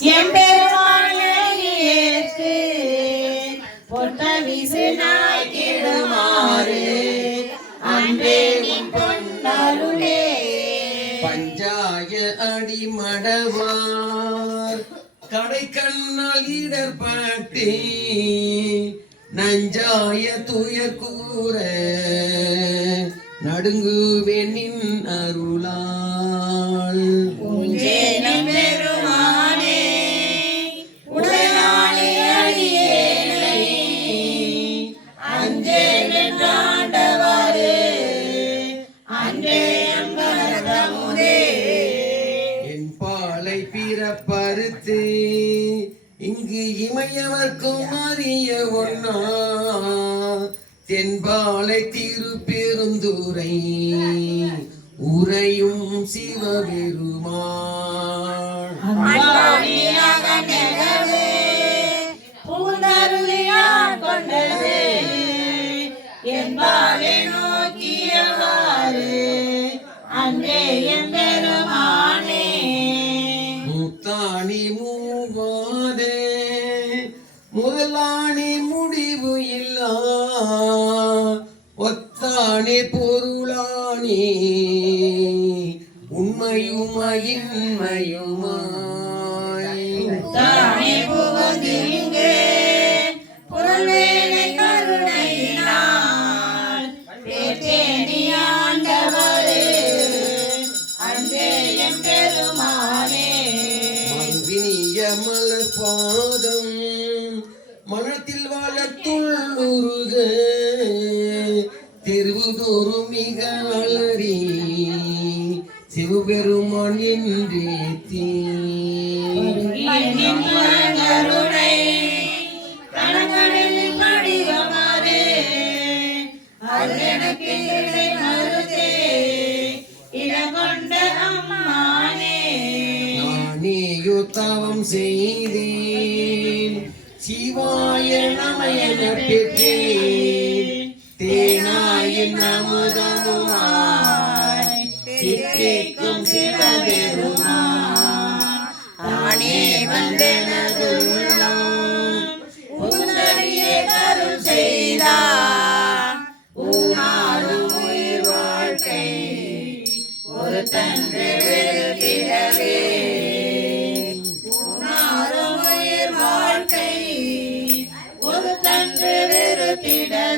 எம்பெருமானேற்கு பொட்ட விசு நாய்க்கிடுமாறு. அன்பே நின் பொன்னருளே. பஞ்சாய அடிமடவார். கடை கண்ணால் இடர்பட்டு நஞ்சாய துயர் கூற. நடுங்குவெனின் அருளால். உஞ்சேனம் பாலை பிறப்பறுத்து இங்கு இமயவர்க்கும் அறிய ஒன்னா தென்பாலை திருப்பெருந்துரை உறையும் சிவபெருமான். அன்பாணியாக கொண்டது என்பாலே நோக்கியவாறு அன்றே எம்பெருமானே முத்தாணி மூவாதே முதலாணி முடிவு இல்லா. ஒத்தாணி பொருளாணி. உண்மையுமாயின்மையுமாய் தெருவுதோறு மிக அலறி சிவபெருமான் என்றே தீ. தவம் செய்தேன் சிவாய நமயன பெற்றேன் சித்திக்கும் சிவபெருமான். தானே வந்தெனது உள்ளம் உன்னடியே கருள் செய்தார். ஊனாலும் உயிர் வாழ்க்கை. ஒரு தன்று வெறுக்கிறவே ஊனாலும் உயிர் வாழ்க்கை. ஒரு தன்று வெறுக்கிட